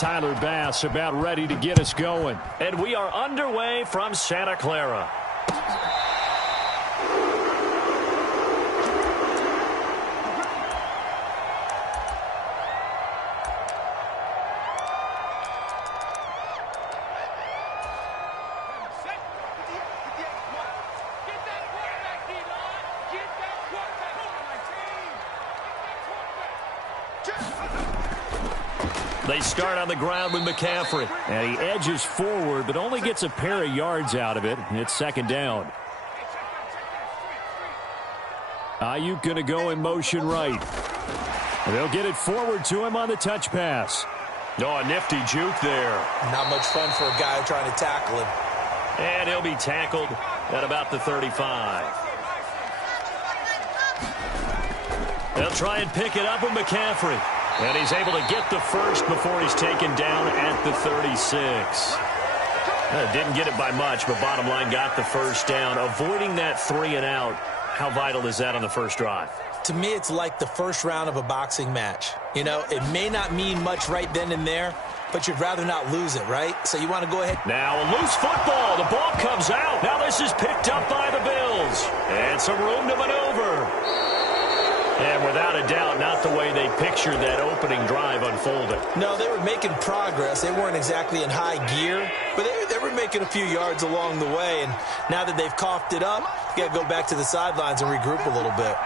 Tyler Bass about ready to get us going. And we are underway from Santa Clara. They start on the ground with McCaffrey. And he edges forward, but only gets a pair of yards out of it. It's second down. Ayuk going to go in motion right. And they'll get it forward to him on the touch pass. Oh, a nifty juke there. Not much fun for a guy trying to tackle him. And he'll be tackled at about the 35. They'll try and pick it up with McCaffrey. And he's able to get the first before he's taken down at the 36. Didn't get it by much, but bottom line got the first down. Avoiding that 3 and out, how vital is that on the first drive? To me, it's like the first round of a boxing match. You know, it may not mean much right then and there, but you'd rather not lose it, right? So you want to go ahead. Now a loose football. The ball comes out. Now this is picked up by the Bills. And some room to maneuver. And without a doubt, not the way they pictured that opening drive unfolding. No, they were making progress. They weren't exactly in high gear, but they were making a few yards along the way. And now that they've coughed it up, you got to go back to the sidelines and regroup a little bit.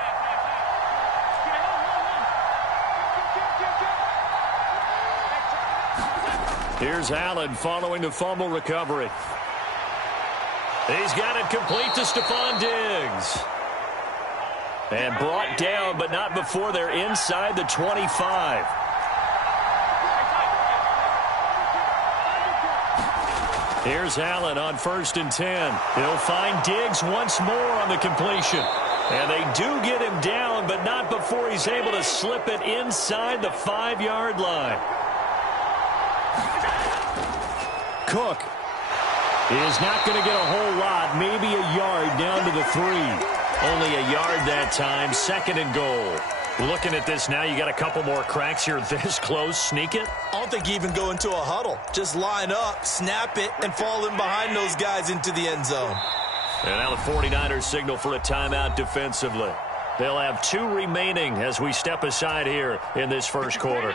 Here's Allen following the fumble recovery. He's got it complete to Stephon Diggs. And brought down, but not before they're inside the 25. Here's Allen on 1st and 10. He'll find Diggs once more on the completion. And they do get him down, but not before he's able to slip it inside the 5-yard line. Cook is not going to get a whole lot, maybe a yard down to the 3. Only a yard that time, 2nd and goal. Looking at this now, you got a couple more cracks here this close. Sneak it? I don't think you even go into a huddle. Just line up, snap it, and fall in behind those guys into the end zone. And now the 49ers signal for a timeout defensively. They'll have 2 remaining as we step aside here in this first quarter.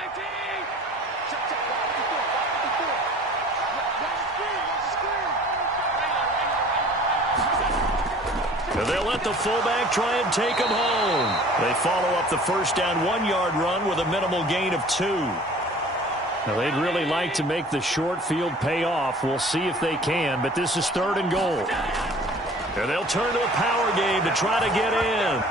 They'll let the fullback try and take him home. They follow up the first down 1-yard run with a minimal gain of 2. Now, they'd really like to make the short field pay off. We'll see if they can, but this is 3rd and goal. And they'll turn to a power game to try to get in.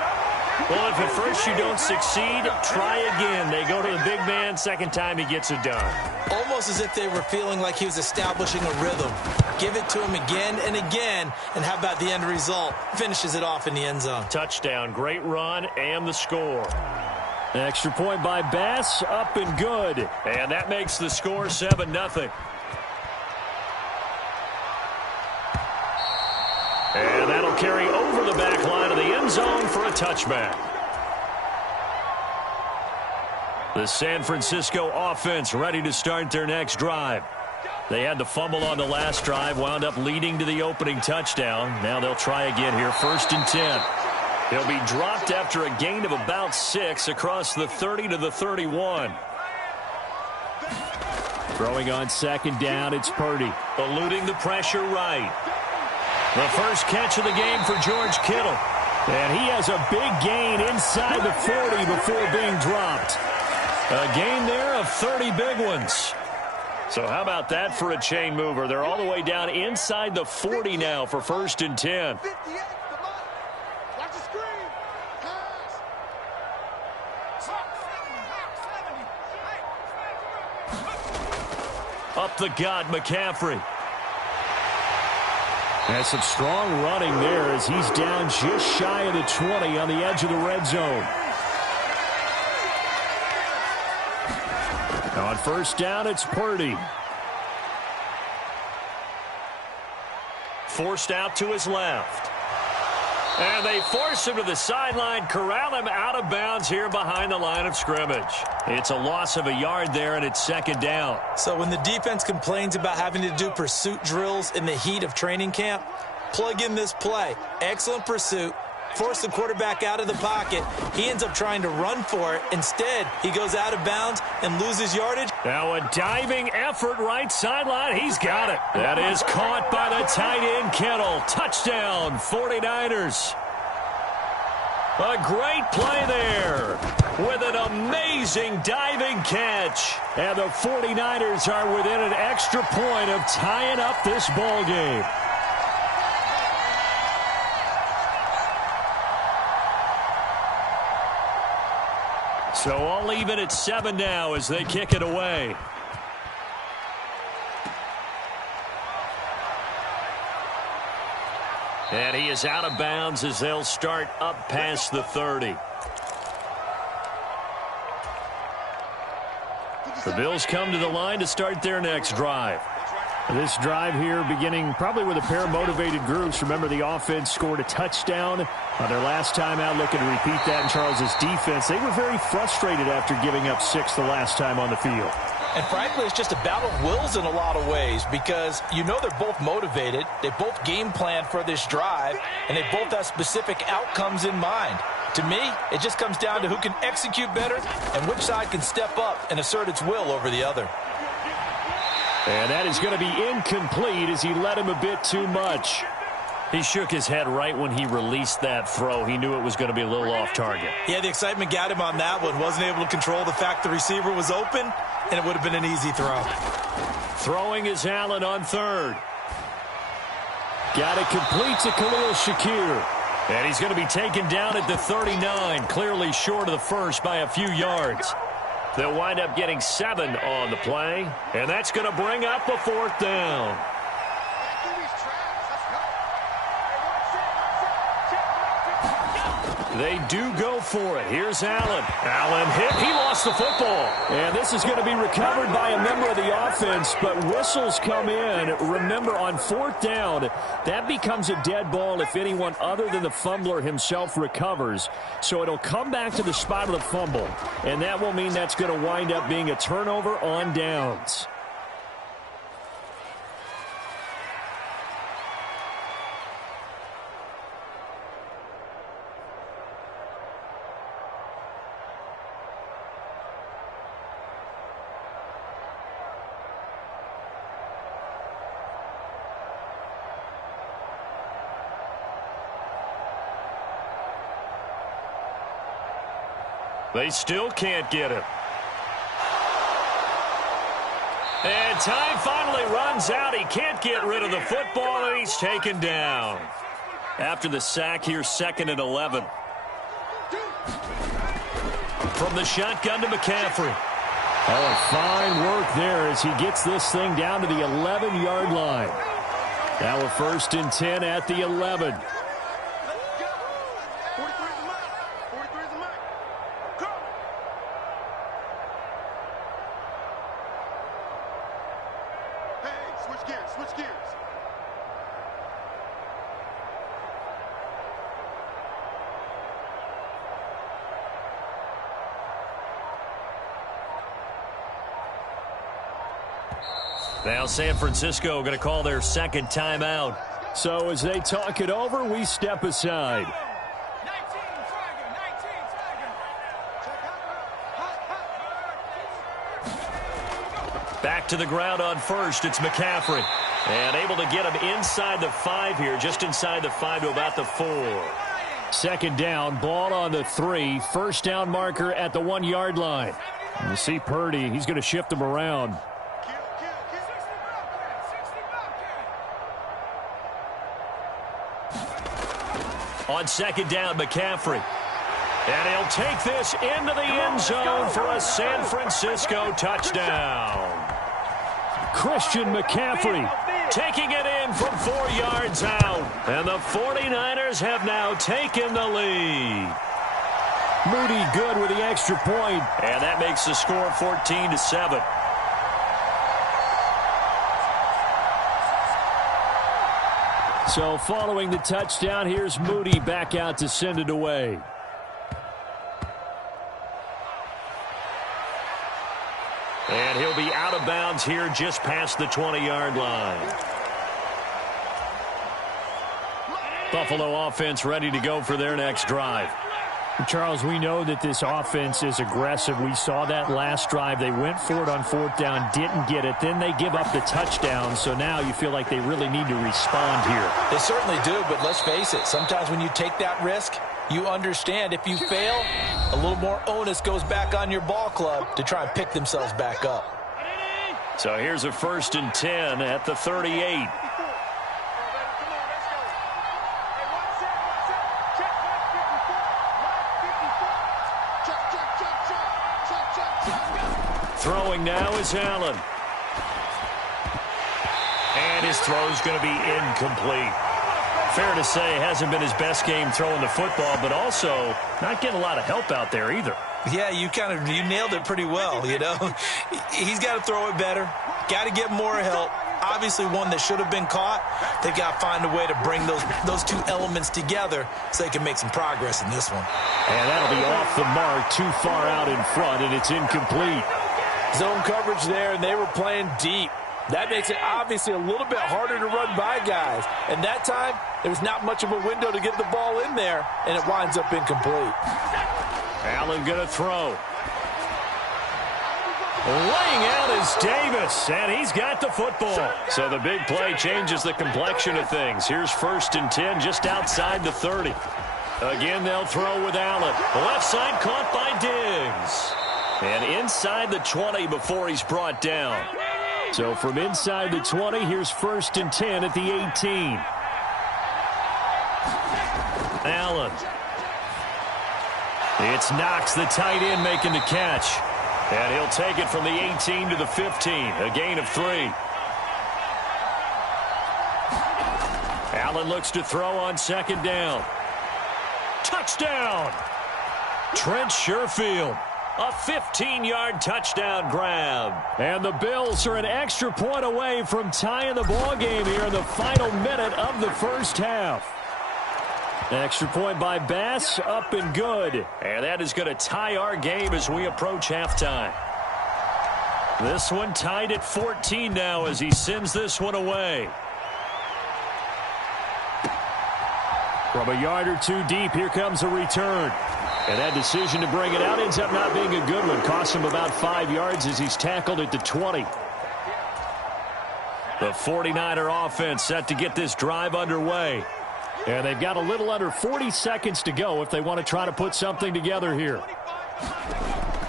Well, if at first you don't succeed, try again. They go to the big man. Second time he gets it done. Almost as if they were feeling like he was establishing a rhythm. Give it to him again and again. And how about the end result? Finishes it off in the end zone. Touchdown. Great run and the score. Extra point by Bass. Up and good. And that makes the score 7-0. And that'll carry over the back line of the end zone for a touchback. The San Francisco offense ready to start their next drive. They had the fumble on the last drive, wound up leading to the opening touchdown. Now they'll try again here, 1st and 10. He'll be dropped after a gain of about 6 across the 30 to the 31. Throwing on 2nd down, it's Purdy. Eluding the pressure right. The first catch of the game for George Kittle. And he has a big gain inside the 40 before being dropped. A gain there of 30 big ones. So how about that for a chain mover? They're all the way down inside the 40 now for 1st and 10. Up the gut, McCaffrey. Has some strong running there as he's down just shy of the 20 on the edge of the red zone. On 1st down, it's Purdy. Forced out to his left. And they force him to the sideline, corral him out of bounds here behind the line of scrimmage. It's a loss of a yard there, and it's second down. So when the defense complains about having to do pursuit drills in the heat of training camp, plug in this play. Excellent pursuit. Force the quarterback out of the pocket. He ends up trying to run for it. Instead, he goes out of bounds and loses yardage. Now a diving effort right sideline. He's got it. That is caught by the tight end, Kittle. Touchdown, 49ers. A great play there with an amazing diving catch. And the 49ers are within an extra point of tying up this ball game. So all even at 7 now as they kick it away. And he is out of bounds as they'll start up past the 30. The Bills come to the line to start their next drive. This drive here beginning probably with a pair of motivated groups. Remember, the offense scored a touchdown on their last time out, looking to repeat that in Charles's defense. They were very frustrated after giving up 6 the last time on the field. And frankly, it's just a battle of wills in a lot of ways because you know they're both motivated. They both game plan for this drive, and they both have specific outcomes in mind. To me, it just comes down to who can execute better and which side can step up and assert its will over the other. And that is going to be incomplete as he led him a bit too much. He shook his head right when he released that throw. He knew it was going to be a little off target. Yeah, the excitement got him on that one. Wasn't able to control the fact the receiver was open, and it would have been an easy throw. Throwing is Allen on third. Got it complete to Khalil Shakir. And he's going to be taken down at the 39, clearly short of the first by a few yards. They'll wind up getting 7 on the play, and that's going to bring up a 4th down. They do go for it. Here's Allen. Allen hit. He lost the football. And this is going to be recovered by a member of the offense, but whistles come in. Remember, on 4th down, that becomes a dead ball if anyone other than the fumbler himself recovers. So it'll come back to the spot of the fumble, and that will mean that's going to wind up being a turnover on downs. They still can't get him. And time finally runs out. He can't get rid of the football, and he's taken down. After the sack here, 2nd and 11. From the shotgun to McCaffrey. Oh, fine work there as he gets this thing down to the 11-yard line. Now a 1st and 10 at the 11. Now San Francisco going to call their 2nd timeout. So as they talk it over, we step aside. Back to the ground on 1st. It's McCaffrey. And able to get him inside the 5 here, just inside the 5 to about the 4. 2nd down, ball on the 3. 1st down marker at the 1-yard line. And you see Purdy, he's going to shift him around. On 2nd down, McCaffrey. And he'll take this into the end zone for a San Francisco touchdown. Christian McCaffrey taking it in from 4 yards out. And the 49ers have now taken the lead. Moody good with the extra point. And that makes the score 14-7. So following the touchdown, here's Moody back out to send it away. And he'll be out of bounds here just past the 20-yard line. Buffalo offense ready to go for their next drive. Charles, we know that this offense is aggressive. We saw that last drive. They went for it on fourth down, didn't get it. Then they give up the touchdown. So now you feel like they really need to respond here. They certainly do, but let's face it. Sometimes when you take that risk, you understand if you fail, a little more onus goes back on your ball club to try and pick themselves back up. So here's a 1st and 10 at the 38. Throwing now is Allen. And his throw's going to be incomplete. Fair to say, hasn't been his best game throwing the football, but also not getting a lot of help out there either. Yeah, you nailed it pretty well, you know. He's got to throw it better. Got to get more help. Obviously one that should have been caught. They've got to find a way to bring those two elements together so they can make some progress in this one. And that'll be off the mark, too far out in front, and it's incomplete. Zone coverage there, and they were playing deep. That makes it obviously a little bit harder to run by guys. And that time, there was not much of a window to get the ball in there, and it winds up incomplete. Allen going to throw. Laying out is Davis, and he's got the football. So the big play changes the complexion of things. Here's 1st and 10 just outside the 30. Again, they'll throw with Allen. The left side caught by Diggs. And inside the 20 before he's brought down. So from inside the 20, here's 1st and 10 at the 18. Allen. It's Knox, the tight end, making the catch. And he'll take it from the 18 to the 15, a gain of 3. Allen looks to throw on 2nd down. Touchdown! Trent Sherfield. A 15-yard touchdown grab. And the Bills are an extra point away from tying the ball game here in the final minute of the first half. Extra point by Bass, up and good. And that is going to tie our game as we approach halftime. This one tied at 14 now as he sends this one away. From a yard or two deep, here comes a return. And that decision to bring it out ends up not being a good one. Costs him about 5 yards as he's tackled at the 20. The 49er offense set to get this drive underway. And they've got a little under 40 seconds to go if they want to try to put something together here.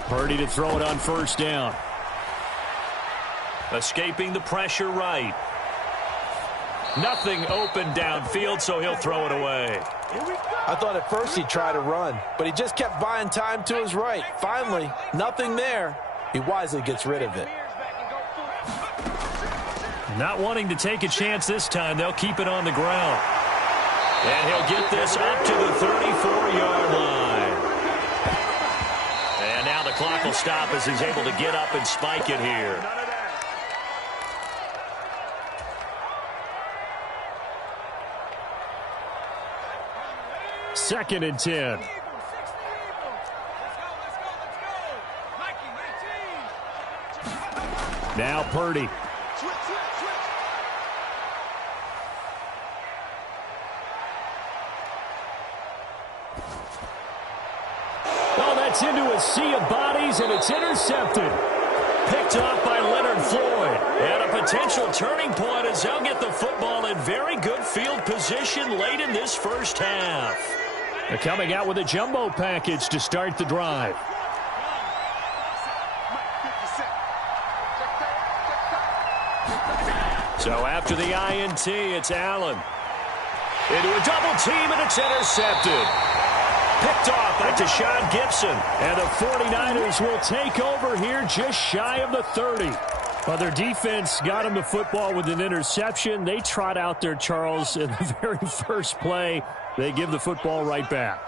Purdy to throw it on 1st down. Escaping the pressure right. Nothing open downfield, so he'll throw it away. I thought at first he'd try to run, but he just kept buying time to his right. Finally, nothing there. He wisely gets rid of it. Not wanting to take a chance this time, they'll keep it on the ground. And he'll get this up to the 34-yard line. And now the clock will stop as he's able to get up and spike it here. Second and 10. Now Purdy. Oh, that's into a sea of bodies, and it's intercepted. Picked off by Leonard Floyd. And a potential turning point as they'll get the football in very good field position late in this first half. They're coming out with a jumbo package to start the drive. So after the INT, it's Allen. Into a double team, and it's intercepted. Picked off by Deshaun Gibson. And the 49ers will take over here just shy of the 30. Well, their defense got them the football with an interception. They trot out there, Charles, in the very first play. They give the football right back.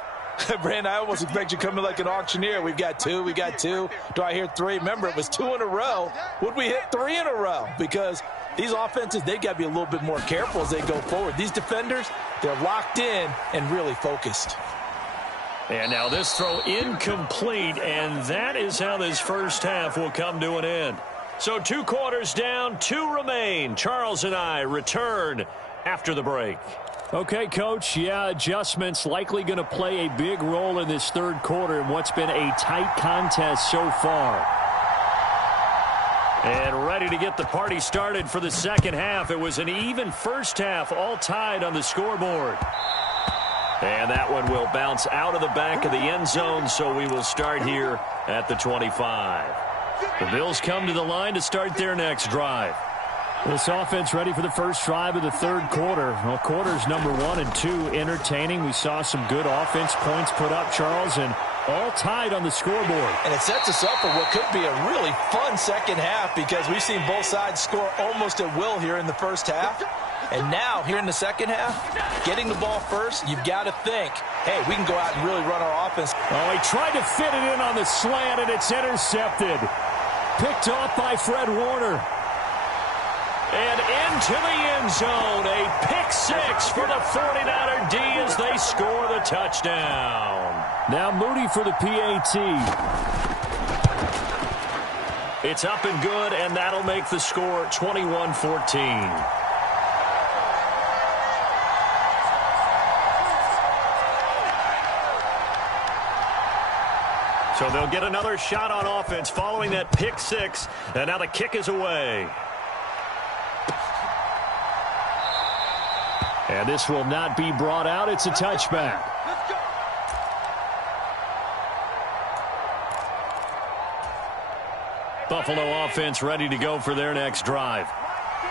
Brandon, I almost expect you to come in like an auctioneer. We've got two. Do I hear three? Remember, it was 2 in a row. Would we hit 3 in a row? Because these offenses, they've got to be a little bit more careful as they go forward. These defenders, they're locked in and really focused. And now this throw incomplete, and that is how this first half will come to an end. So 2 quarters down, 2 remain. Charles and I return after the break. Okay, Coach, yeah, adjustments likely going to play a big role in this third quarter in what's been a tight contest so far. And ready to get the party started for the second half. It was an even first half, all tied on the scoreboard. And that one will bounce out of the back of the end zone, so we will start here at the 25. The Bills come to the line to start their next drive. This offense ready for the first drive of the third quarter. Well, quarters number 1 and 2 entertaining. We saw some good offense points put up, Charles, and all tied on the scoreboard. And it sets us up for what could be a really fun second half because we've seen both sides score almost at will here in the first half. And now, here in the second half, getting the ball first, you've got to think, hey, we can go out and really run our offense. Oh, he tried to fit it in on the slant, and it's intercepted. Picked off by Fred Warner. And into the end zone, a pick 6 for the 49er D as they score the touchdown. Now Moody for the PAT. It's up and good, and that'll make the score 21-14. So they'll get another shot on offense following that pick 6, and now the kick is away. And this will not be brought out. It's a touchback. Buffalo offense ready to go for their next drive.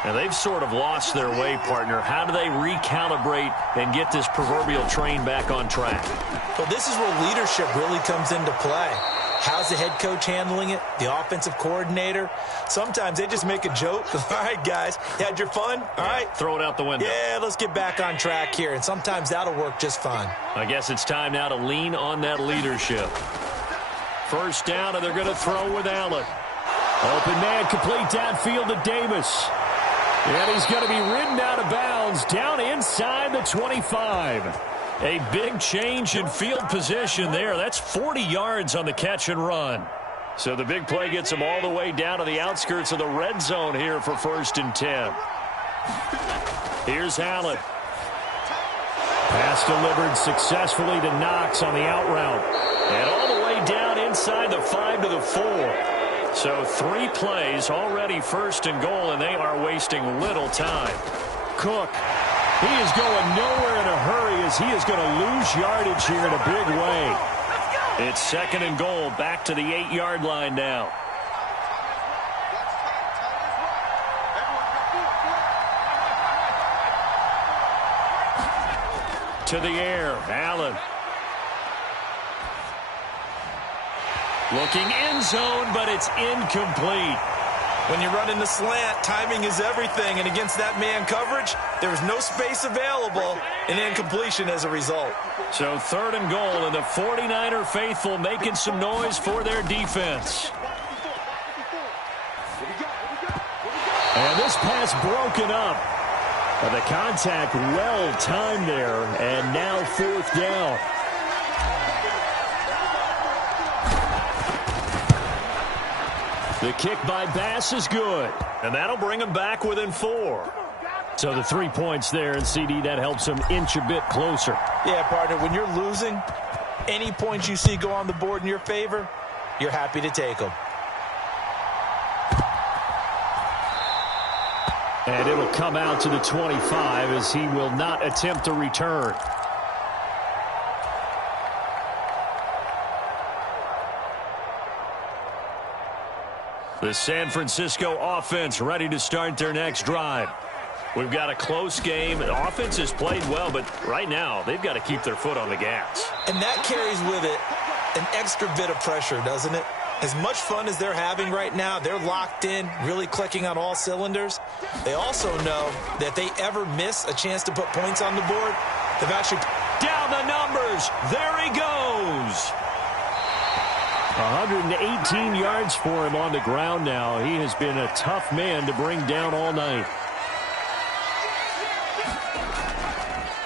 Now, they've sort of lost their way, partner. How do they recalibrate and get this proverbial train back on track? Well, this is where leadership really comes into play. How's the head coach handling it? The offensive coordinator? Sometimes they just make a joke. All right, guys, you had your fun? All right. Throw it out the window. Yeah, let's get back on track here. And sometimes that'll work just fine. I guess it's time now to lean on that leadership. First down, and they're going to throw with Allen. Open man, complete downfield to Davis. And he's going to be ridden out of bounds down inside the 25. A big change in field position there. That's 40 yards on the catch and run. So the big play gets them all the way down to the outskirts of the red zone here for 1st and 10. Here's Allen. Pass delivered successfully to Knox on the out route. And all the way down inside the 5 to the 4. So 3 plays already 1st and goal, and they are wasting little time. Cook. He is going nowhere in a hurry as he is going to lose yardage here in a big way. It's 2nd and goal, back to the 8-yard line now. To the air, Allen. Looking end zone, but it's incomplete. When you're running the slant, timing is everything. And against that man coverage, there was no space available, and incompletion as a result. So 3rd and goal, and the 49er faithful making some noise for their defense. And this pass broken up. But the contact well timed there, and now 4th down. The kick by Bass is good. And that'll bring him back within 4. So the 3 points there, and CD, that helps him inch a bit closer. Yeah, partner, when you're losing, any points you see go on the board in your favor, you're happy to take them. And it'll come out to the 25 as he will not attempt a return. The San Francisco offense ready to start their next drive. We've got a close game. The offense has played well, but right now they've got to keep their foot on the gas. And that carries with it an extra bit of pressure, doesn't it? As much fun as they're having right now, they're locked in, really clicking on all cylinders. They also know that if they ever miss a chance to put points on the board, they've actually... Down the numbers. fires. There he goes. 118 yards for him on the ground now. He has been a tough man to bring down all night.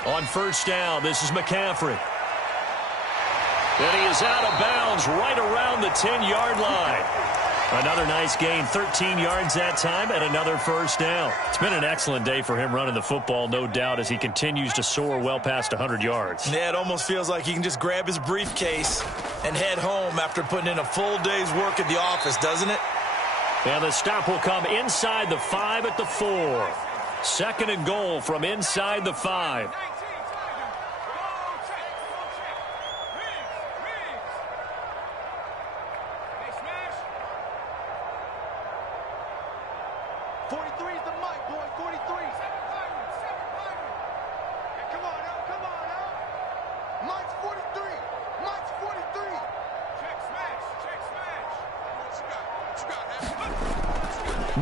On first down, this is McCaffrey. And he is out of bounds right around the 10-yard line. Another nice gain, 13 yards that time, and another first down. It's been an excellent day for him running the football, no doubt, as he continues to soar well past 100 yards. Yeah, it almost feels like he can just grab his briefcase and head home after putting in a full day's work at the office, doesn't it? And the stop will come inside the 5 at the 4. Second and goal from inside the 5.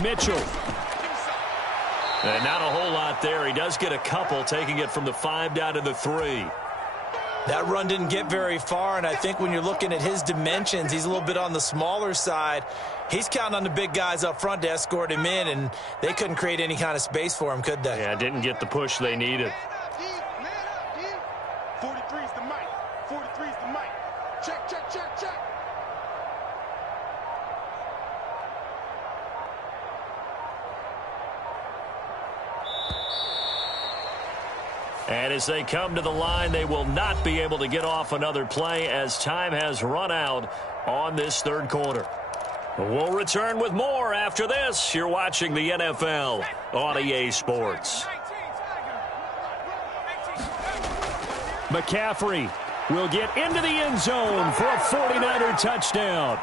Mitchell. And not a whole lot there. He does get a couple, taking it from the 5 down to the 3. That run didn't get very far, and I think when you're looking at his dimensions, he's a little bit on the smaller side. He's counting on the big guys up front to escort him in, and they couldn't create any kind of space for him, could they? Yeah, didn't get the push they needed. 43's the mic. 43's the mic. Check, check, check, check. And as they come to the line, they will not be able to get off another play as time has run out on this third quarter. We'll return with more after this. You're watching the NFL on EA Sports. McCaffrey will get into the end zone for a 49er touchdown.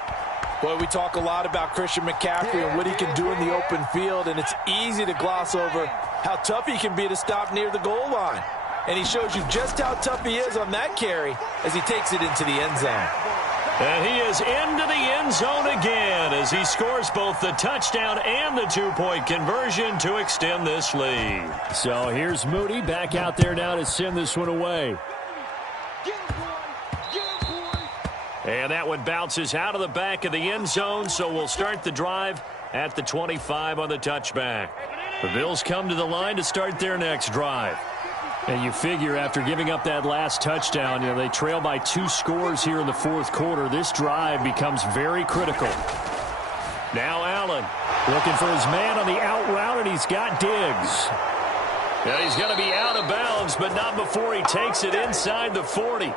Boy, we talk a lot about Christian McCaffrey and what he can do in the open field, and it's easy to gloss over how tough he can be to stop near the goal line. And he shows you just how tough he is on that carry as he takes it into the end zone. And he is into the end zone again as he scores both the touchdown and the two-point conversion to extend this lead. So here's Moody back out there now to send this one away. And that one bounces out of the back of the end zone, so we'll start the drive at the 25 on the touchback. The Bills come to the line to start their next drive. And you figure after giving up that last touchdown, they trail by 2 scores here in the fourth quarter. This drive becomes very critical. Now Allen looking for his man on the out route, and he's got Diggs. Yeah, he's going to be out of bounds, but not before he takes it inside the 40.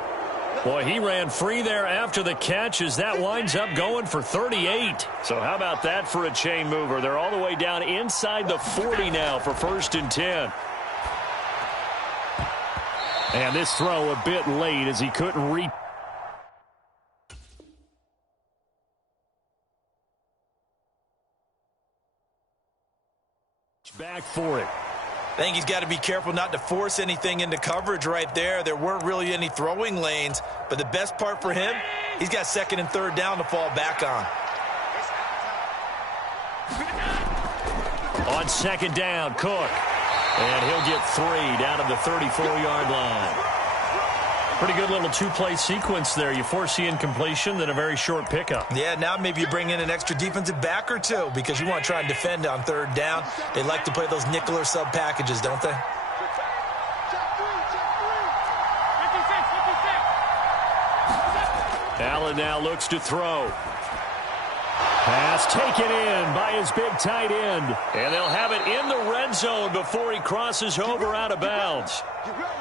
Boy, he ran free there after the catch as that winds up going for 38. So how about that for a chain mover? They're all the way down inside the 40 now for 1st and 10. And this throw a bit late as he couldn't reach. Back for it. I think he's got to be careful not to force anything into coverage right there. There weren't really any throwing lanes, but the best part for him, he's got 2nd and 3rd down to fall back on. On 2nd down, Cook. And he'll get 3 down to the 34-yard line. Pretty good little 2-play sequence there. You force the incompletion, then a very short pickup. Yeah, now maybe you bring in an extra defensive back or 2 because you want to try and defend on 3rd down. They like to play those nickel or sub packages, don't they? Allen now looks to throw. Pass taken in by his big tight end. And they'll have it in the red zone before he crosses over out of bounds.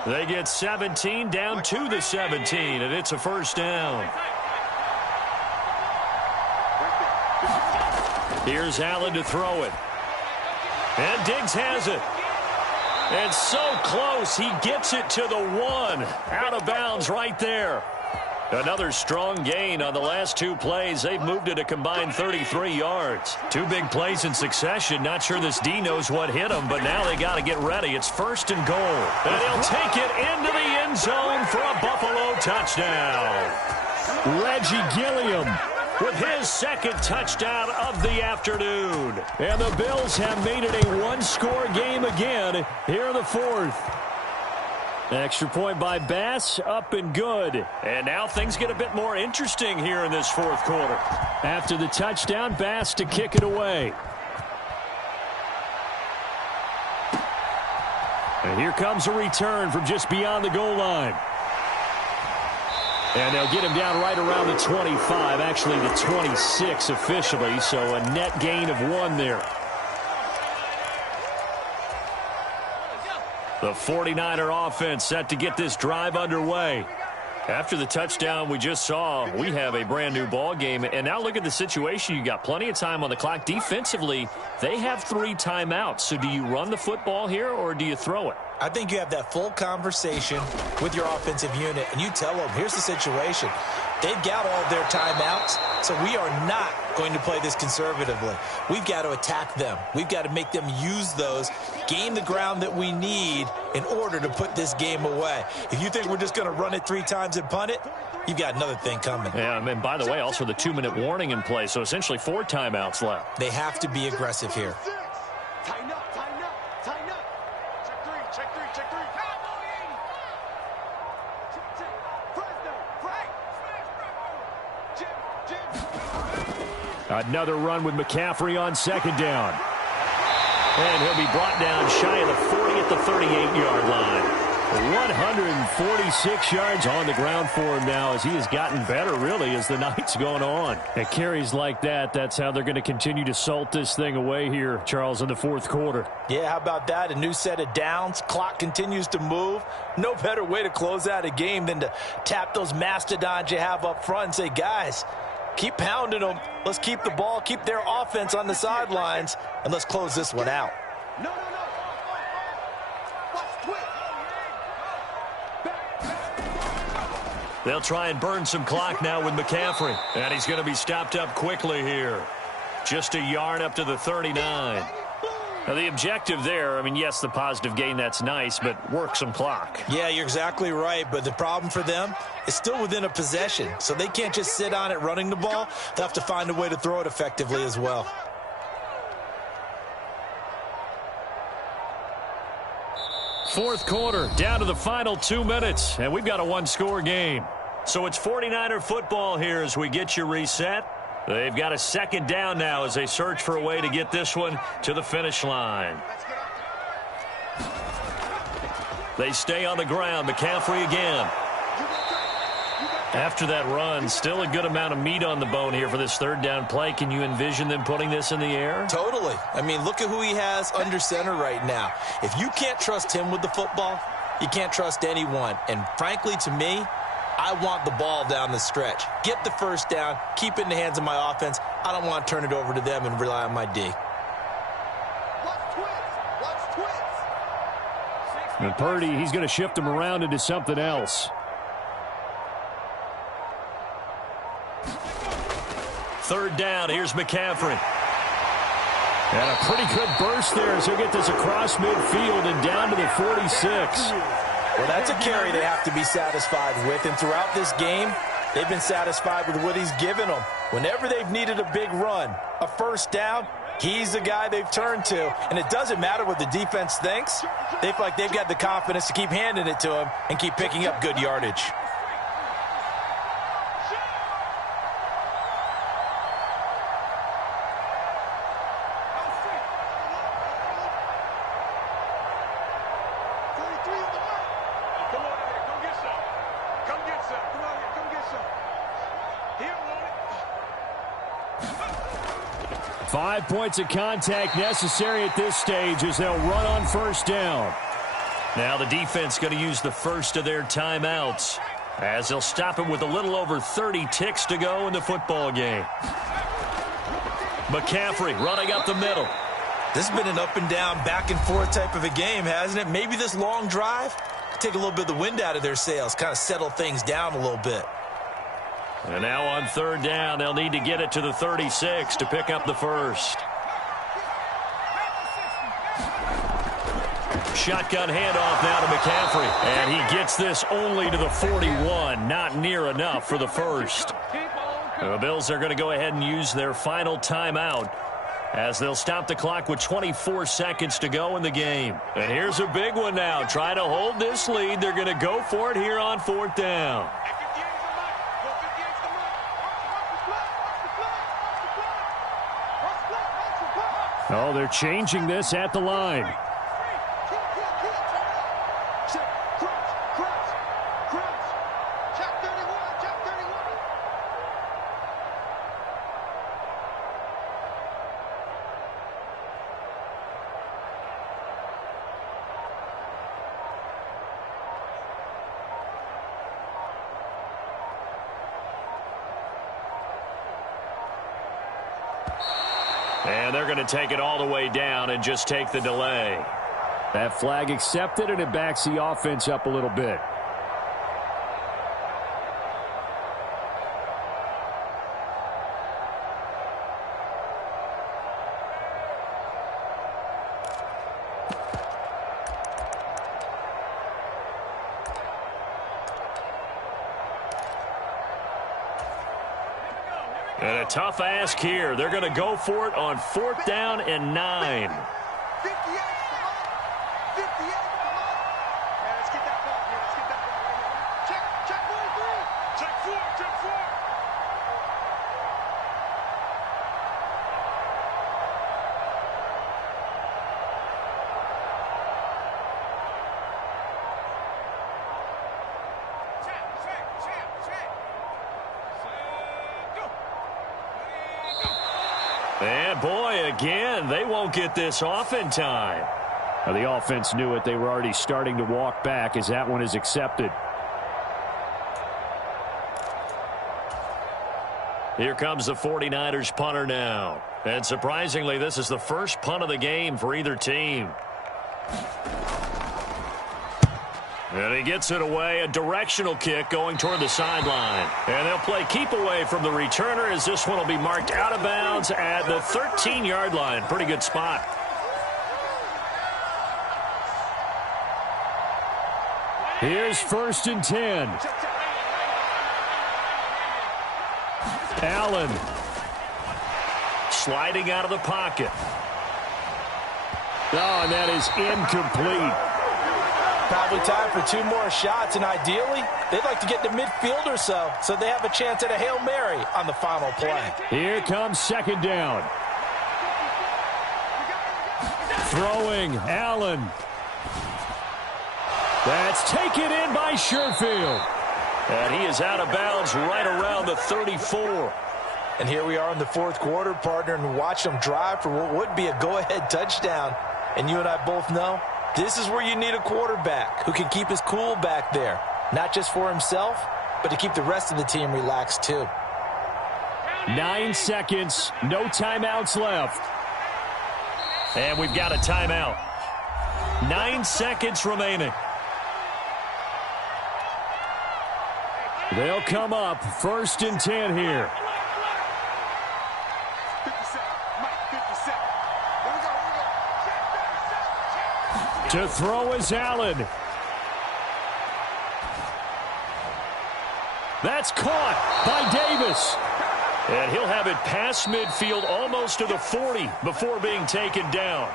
They get 17 down to the 17, and it's a 1st down. Here's Allen to throw it. And Diggs has it. And so close, he gets it to the 1. Out of bounds right there. Another strong gain on the last 2 plays. They've moved it a combined 33 yards. 2 big plays in succession. Not sure this D knows what hit them, but now they got to get ready. It's 1st and goal. And they'll take it into the end zone for a Buffalo touchdown. Reggie Gilliam with his 2nd touchdown of the afternoon. And the Bills have made it a 1-score game again here in the 4th. Extra point by Bass, up and good. And now things get a bit more interesting here in this fourth quarter. After the touchdown, Bass to kick it away. And here comes a return from just beyond the goal line. And they'll get him down right around the 25, actually the 26 officially, so a net gain of 1 there. The 49er offense set to get this drive underway. After the touchdown we just saw, we have a brand new ball game. And now look at the situation. You got plenty of time on the clock. Defensively, they have 3 timeouts. So do you run the football here or do you throw it? I think you have that full conversation with your offensive unit, and you tell them, here's the situation. They've got all of their timeouts, so we are not going to play this conservatively. We've got to attack them. We've got to make them use those, gain the ground that we need in order to put this game away. If you think we're just going to run it 3 times and punt it, you've got another thing coming. Yeah, and by the way, also the 2-minute warning in play, so essentially 4 timeouts left. They have to be aggressive here. Tighten up, tighten up, tighten up. Check 3, check 3, check 3. Another run with McCaffrey on 2nd down. And he'll be brought down shy of the 40 at the 38-yard line. 146 yards on the ground for him now as he has gotten better, really, as the night's going on. At carries like that, that's how they're going to continue to salt this thing away here, Charles, in the fourth quarter. Yeah, how about that? A new set of downs. Clock continues to move. No better way to close out a game than to tap those mastodons you have up front and say, guys, keep pounding them. Let's keep the ball, keep their offense on the sidelines, and let's close this one out. No. Watch twist. They'll try and burn some clock now with McCaffrey. And he's going to be stopped up quickly here. Just a yard up to the 39. Now, the objective there, I mean, yes, the positive gain, that's nice, but work some clock. Yeah, you're exactly right, but the problem for them is still within a possession, so they can't just sit on it running the ball. They'll have to find a way to throw it effectively as well. Fourth quarter, down to the final 2 minutes, and we've got a 1-score game. So it's 49er football here as we get you reset. They've got a 2nd down now as they search for a way to get this one to the finish line. They stay on the ground. McCaffrey again. After that run, still a good amount of meat on the bone here for this 3rd down play. Can you envision them putting this in the air? Totally. I mean, look at who he has under center right now. If you can't trust him with the football, you can't trust anyone. And frankly, to me, I want the ball down the stretch. Get the 1st down, keep it in the hands of my offense. I don't want to turn it over to them and rely on my D. Watch twist. And Purdy, he's going to shift him around into something else. 3rd down, here's McCaffrey. And a pretty good burst there as he'll get this across midfield and down to the 46. Well, that's a carry they have to be satisfied with, and throughout this game, they've been satisfied with what he's given them. Whenever they've needed a big run, a 1st down, he's the guy they've turned to, and it doesn't matter what the defense thinks. They feel like they've got the confidence to keep handing it to him and keep picking up good yardage. Come on in here. Come get some. Come get some. Come on here. Come get some. He don't want it. 5 points of contact necessary at this stage as they'll run on 1st down. Now the defense going to use the first of their timeouts as they'll stop it with a little over 30 ticks to go in the football game. McCaffrey running up the middle. This has been an up and down, back and forth type of a game, hasn't it? Maybe this long drive could take a little bit of the wind out of their sails, kind of settle things down a little bit. And now on 3rd down, they'll need to get it to the 36 to pick up the 1st. Shotgun handoff now to McCaffrey. And he gets this only to the 41. Not near enough for the 1st. The Bills are going to go ahead and use their final timeout. as they'll stop the clock with 24 seconds to go in the game. And here's a big one now. Try to hold this lead. They're going to go for it here on 4th down. Oh, they're changing this at the line. And they're going to take it all the way down and just take the delay. That flag accepted, and it backs the offense up a little bit. And a tough ask here. They're going to go for it on 4th down and 9. 58, come on. 58, come on. Yeah, let's get that ball. Yeah, let's get that ball right here. Check 4-3. Check 4, check 4. And boy, again, they won't get this off in time. Now, the offense knew it. They were already starting to walk back as that one is accepted. Here comes the 49ers punter now. And surprisingly, this is the first punt of the game for either team. And he gets it away, a directional kick going toward the sideline. And they'll play keep away from the returner as this one will be marked out of bounds at the 13-yard line. Pretty good spot. Here's 1st and 10. Allen. Sliding out of the pocket. Oh, and that is incomplete. Probably time for 2 more shots, and ideally, they'd like to get to midfield or so they have a chance at a Hail Mary on the final play. Here comes 2nd down. Throwing, Allen. That's taken in by Sherfield. And he is out of bounds right around the 34. And here we are in the 4th quarter, partner, and watch them drive for what would be a go-ahead touchdown. And you and I both know this is where you need a quarterback who can keep his cool back there, not just for himself, but to keep the rest of the team relaxed too. 9 seconds, no timeouts left. And we've got a timeout. 9 seconds remaining. They'll come up 1st and 10 here. 57, Mike, 57. Here we go. To throw is Allen. That's caught by Davis. And he'll have it past midfield almost to the 40 before being taken down.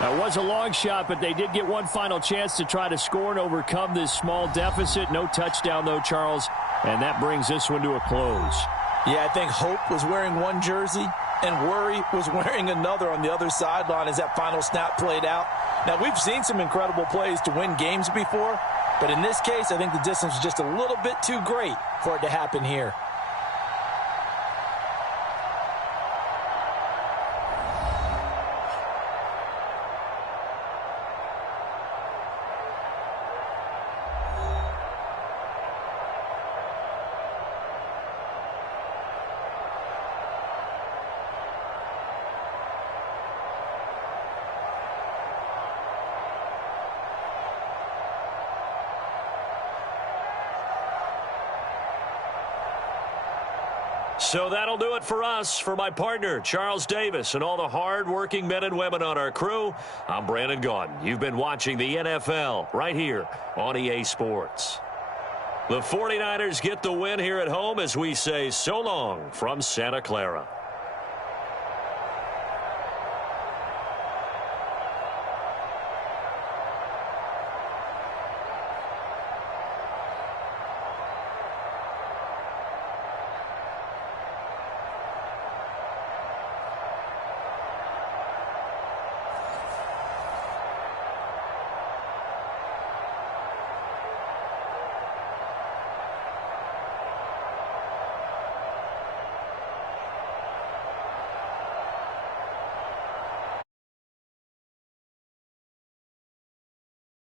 That was a long shot, but they did get one final chance to try to score and overcome this small deficit. No touchdown, though, Charles. And that brings this one to a close. Yeah, I think Hope was wearing one jersey and Worry was wearing another on the other sideline as that final snap played out. Now, we've seen some incredible plays to win games before, but in this case, I think the distance was just a little bit too great for it to happen here. So that'll do it for us. For my partner, Charles Davis, and all the hard-working men and women on our crew, I'm Brandon Gaudin. You've been watching the NFL right here on EA Sports. The 49ers get the win here at home as we say so long from Santa Clara.